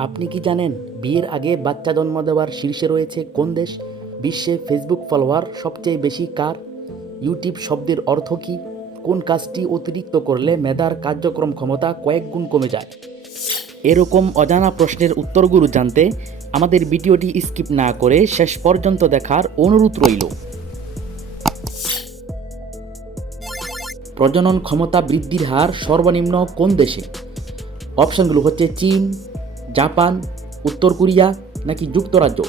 আপনি কি জানেন বিয়ের আগে বাচ্চা জন্ম দেওয়ার শীর্ষে রয়েছে কোন দেশ? বিশ্বে ফেসবুক ফলোয়ার সবচেয়ে বেশি কার? ইউটিউব শব্দের অর্থ কী? কোন কাজটি অতিরিক্ত করলে মেধার কার্যক্রম ক্ষমতা কয়েক গুণ কমে যায়? এরকম অজানা প্রশ্নের উত্তরগুলো জানতে আমাদের ভিডিওটি স্কিপ না করে শেষ পর্যন্ত দেখার অনুরোধ রইল। প্রজনন ক্ষমতা বৃদ্ধির হার সর্বনিম্ন কোন দেশে? অপশনগুলো হচ্ছে চীন জাপান, উত্তর কোরিয়া নাকি যুক্তরাজ্য?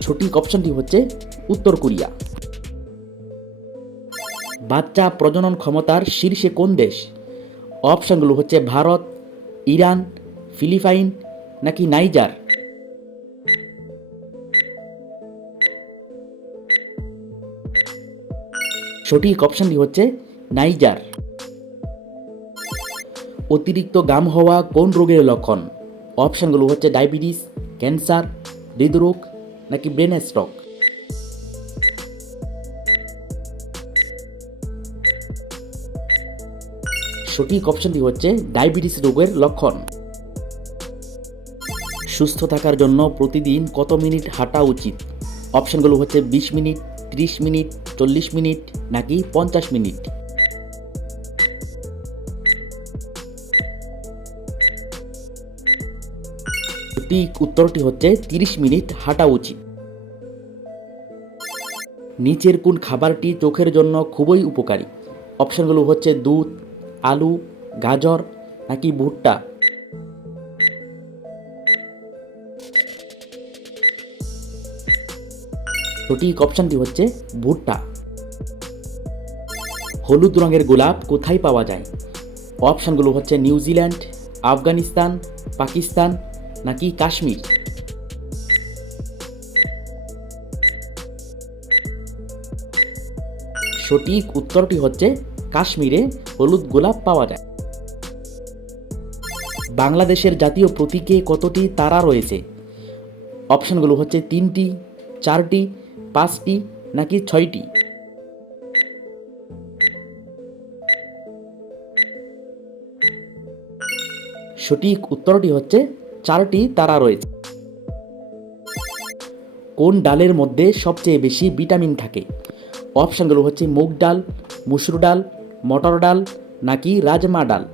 সঠিক অপশনটি হচ্ছে উত্তর কোরিয়া। বাচ্চা প্রজনন ক্ষমতার শীর্ষে কোন দেশ? অপশনগুলো হচ্ছে ভারত, ইরান, ফিলিপাইন নাকি নাইজার? সঠিক অপশনটি হচ্ছে নাইজার। অতিরিক্ত গাম হওয়া কোন রোগের লক্ষণ? অপশানগুলো হচ্ছে ডায়াবেটিস, ক্যান্সার, হৃদরোগ নাকি ব্রেন স্ট্রোক? সঠিক অপশনটি হচ্ছে ডায়াবেটিস রোগের লক্ষণ। সুস্থ থাকার জন্য প্রতিদিন কত মিনিট হাঁটা উচিত? অপশানগুলো হচ্ছে বিশ মিনিট, ত্রিশ মিনিট, চল্লিশ মিনিট নাকি পঞ্চাশ মিনিট? সঠিক উত্তরটি হচ্ছে তিরিশ মিনিট হাঁটা উচিত। নিচের কোন খাবারটি চোখের জন্য খুবই উপকারী? অপশনগুলো হচ্ছে দুধ, আলু, গাজর নাকি ভুট্টা? সঠিক অপশনটি হচ্ছে ভুট্টা। হলুদ রঙের গোলাপ কোথায় পাওয়া যায়? অপশনগুলো হচ্ছে নিউজিল্যান্ড আফগানিস্তান, পাকিস্তান নাকি কাশ্মীর? সঠিক উত্তরটি হচ্ছে কাশ্মীরে হলুদ গোলাপ পাওয়া যায়। বাংলাদেশের জাতীয় প্রতীকে কতটি তারা রয়েছে? অপশনগুলো হচ্ছে তিনটি, চারটি, পাঁচটি নাকি ছয়টি? সঠিক উত্তরটি হচ্ছে চারটি তারা রয়েছে। কোন ডালের মধ্যে সবচেয়ে বেশি ভিটামিন থাকে? অপশানগুলো হচ্ছে মুগ ডাল, মুসুর ডাল, মটর ডাল নাকি রাজমা ডাল?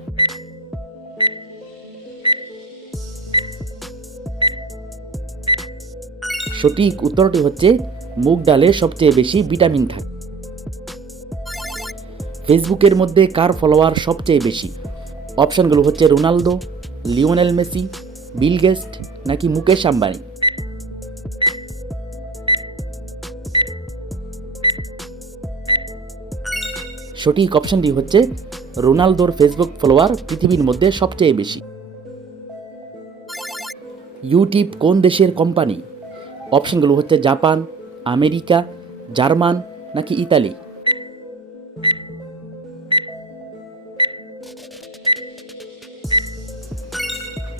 সঠিক উত্তরটি হচ্ছে মুগ ডালে সবচেয়ে বেশি ভিটামিন থাকে। ফেসবুকের মধ্যে কার ফলোয়ার সবচেয়ে বেশি? অপশানগুলো হচ্ছে রোনালদো, লিওনেল মেসি বিল গেস্ট নাকি মুকেশ আম্বানি? সঠিক অপশনটি হচ্ছে রোনালদোর ফেসবুক ফলোয়ার পৃথিবীর মধ্যে সবচেয়ে বেশি। ইউটিউব কোন দেশের কোম্পানি? অপশনগুলো হচ্ছে জাপান, আমেরিকা, জার্মান নাকি ইতালি?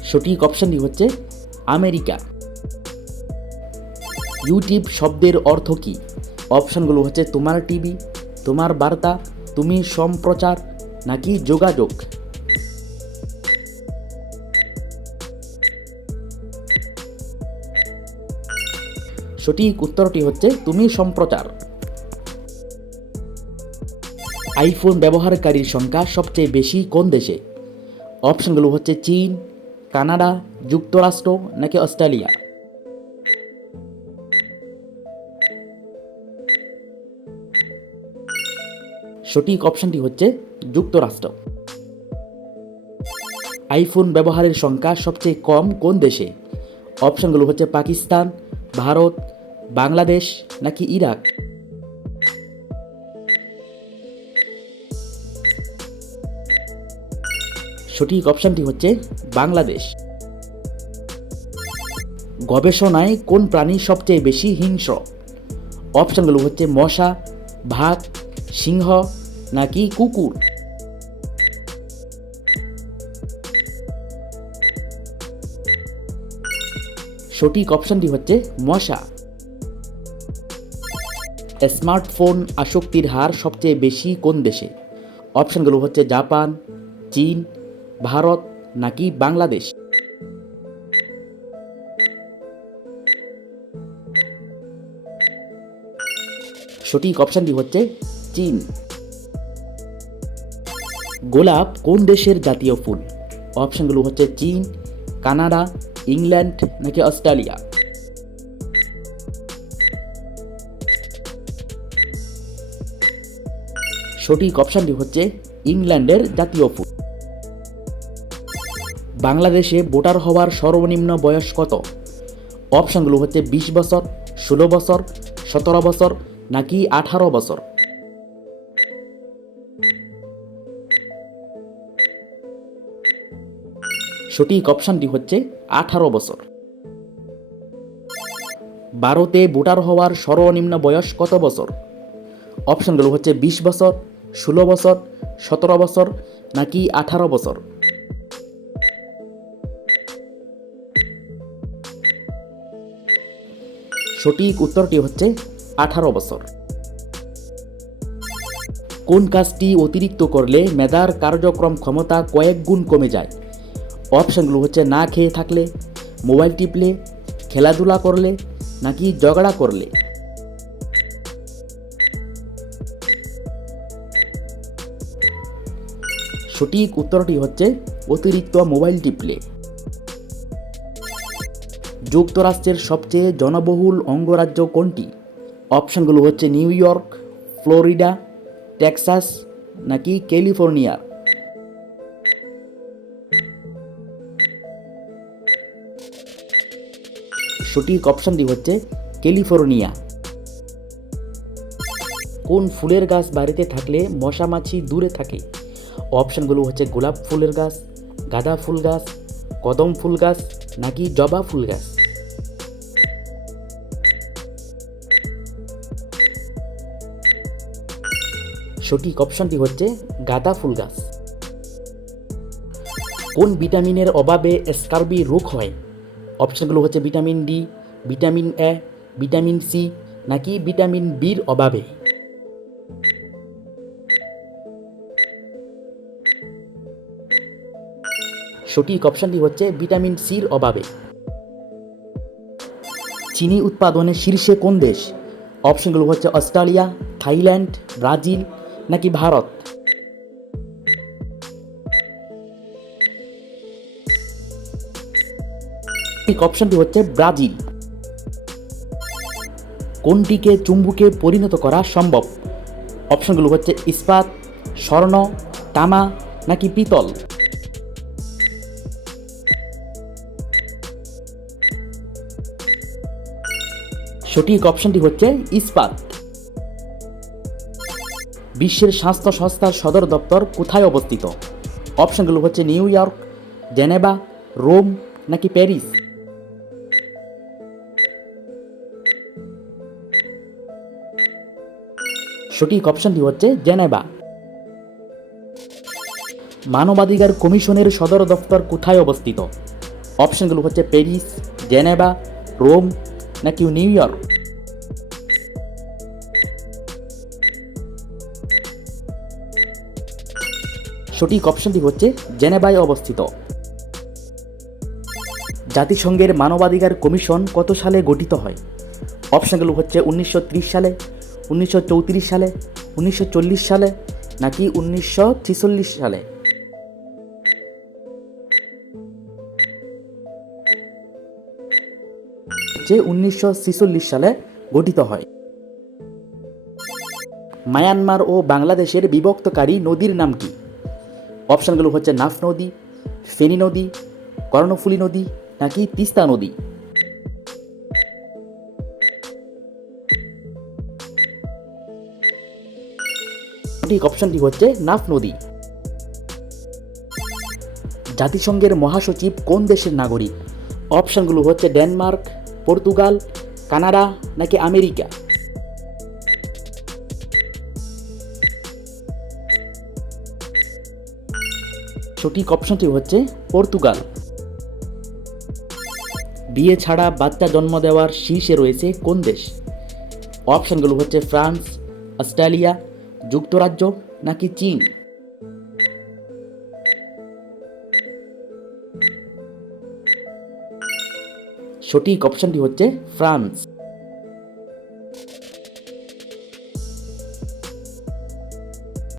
সঠিক অপশনটি হচ্ছে আমেরিকা। ইউটিউব শব্দের অর্থ কী? অপশনগুলো হচ্ছে তোমার টিভি, তোমার বার্তা, তুমি সম্প্রচার, নাকি যোগাযোগ? সঠিক উত্তরটি হচ্ছে তুমি সম্প্রচার। আইফোন ব্যবহারকারীর সংখ্যা সবচেয়ে বেশি কোন দেশে? অপশনগুলো হচ্ছে চীন কানাডা, যুক্তরাষ্ট্র নাকি অস্ট্রেলিয়া সঠিক অপশনটি হচ্ছে যুক্তরাষ্ট্র। আইফোন ব্যবহারের সংখ্যা সবচেয়ে কম কোন দেশে? অপশনগুলো হচ্ছে পাকিস্তান, ভারত, বাংলাদেশ নাকি ইরাক? সঠিক অপশনটি হচ্ছে বাংলাদেশ। গবেষণায় কোন প্রাণী সবচেয়ে বেশি হিংস্র? অপশনগুলো হচ্ছে মশা ভাগ সিংহ নাকি কুকুর? সঠিক অপশনটি হচ্ছে মশা। স্মার্টফোন আসক্তির হার সবচেয়ে বেশি কোন দেশে? অপশানগুলো হচ্ছে জাপান, চীন ভারত নাকি বাংলাদেশ? সঠিক অপশানটি হচ্ছে চীন। গোলাপ কোন দেশের জাতীয় ফুল? অপশানগুলো হচ্ছে চীন, কানাডা, ইংল্যান্ড নাকি অস্ট্রেলিয়া? সঠিক অপশানটি হচ্ছে ইংল্যান্ডের জাতীয় ফুল। বাংলাদেশে ভোটার হওয়ার সর্বনিম্ন বয়স কত? অপশানগুলো হচ্ছে বিশ বছর, ষোলো বছর, সতেরো বছর নাকি আঠারো বছর? সঠিক অপশানটি হচ্ছে আঠারো বছর। ভারতে ভোটার হওয়ার সর্বনিম্ন বয়স কত বছর? অপশানগুলো হচ্ছে বিশ বছর, ষোলো বছর, সতেরো বছর নাকি আঠারো বছর? সঠিক উত্তরটি হচ্ছে আঠারো বছর। কোন কাজটি অতিরিক্ত করলে মেধার কার্যক্রম ক্ষমতা কয়েক গুণ কমে যায়? অপশানগুলো হচ্ছে না খেয়ে থাকলে, মোবাইল টিপলে, খেলাধুলা করলে, নাকি ঝগড়া করলে? সঠিক উত্তরটি হচ্ছে অতিরিক্ত মোবাইল টিপলে। যুক্তরাষ্ট্রের সবচেয়ে জনবহুল অঙ্গরাজ্য কোনটি? অপশনগুলো হচ্ছে নিউ ইয়র্ক, ফ্লোরিডা, টেক্সাস, নাকি ক্যালিফোর্নিয়া? সঠিক অপশনটি হচ্ছে ক্যালিফোর্নিয়া। কোন ফুলের গাছ বাড়িতে থাকলে মশা মাছি দূরে থাকে? অপশানগুলো হচ্ছে গোলাপ ফুলের গাছ, গাঁদা ফুল গাছ, কদম ফুল গাছ, নাকি জবা ফুল গাছ? সঠিক অপশনটি হচ্ছে গাঁদা ফুল গাছ। কোন ভিটামিনের অভাবে স্কার্বি রোগ হয়? অপশনগুলো হচ্ছে vitamin D, vitamin A, vitamin C নাকি ভিটামিন বির অভাবে? সঠিক অপশনটি হচ্ছে ভিটামিন সির অভাবে। চিনি উৎপাদনে শীর্ষে কোন দেশ? অপশনগুলো হচ্ছে অস্ট্রেলিয়া, থাইল্যান্ড, ব্রাজিল নাকি ভারত? ঠিক অপশনটি হচ্ছে ব্রাজিল। কোনটিকে চুম্বুকে পরিণত করা সম্ভব? অপশনগুলো হচ্ছে ইস্পাত, স্বর্ণ, তামা নাকি পিতল? সঠিক অপশনটি হচ্ছে ইস্পাত। বিশ্বের স্বাস্থ্য সংস্থার সদর দপ্তর কোথায় অবস্থিত? অপশনগুলো হচ্ছে নিউ ইয়র্ক, জেনেভা, রোম নাকি প্যারিস? সঠিক অপশনটি হচ্ছে জেনেভা। মানবাধিকার কমিশনের সদর দপ্তর কোথায় অবস্থিত? অপশনগুলো হচ্ছে প্যারিস, জেনেভা, রোম নাকি নিউ ইয়র্ক? সঠিক অপশনটি হচ্ছে জেনেভায় অবস্থিত। জাতিসংঘের মানবাধিকার কমিশন কত সালে গঠিত হয়? অপশনগুলো হচ্ছে উনিশশো সালে উনিশশো সালে উনিশশো সালে, নাকি উনিশশো সালে? হচ্ছে উনিশশো সালে গঠিত হয়। মায়ানমার ও বাংলাদেশের বিভক্তকারী নদীর নাম কি? অপশানগুলো হচ্ছে নাফ নদী, ফেনী নদী, কর্ণফুলী নদী নাকি তিস্তা নদী? সঠিক অপশনটি হচ্ছে নাফ নদী। জাতিসংঘের মহাসচিব কোন দেশের নাগরিক? অপশনগুলো হচ্ছে ডেনমার্ক, পর্তুগাল, কানাডা নাকি আমেরিকা? সঠিক অপশনটি হচ্ছে পর্তুগাল। বিয়ে ছাড়া বাচ্চা জন্ম দেওয়ার শীর্ষে রয়েছে কোন দেশ? অপশানগুলো হচ্ছে ফ্রান্স, অস্ট্রেলিয়া, যুক্তরাজ্য নাকি চীন? সঠিক অপশনটি হচ্ছে ফ্রান্স।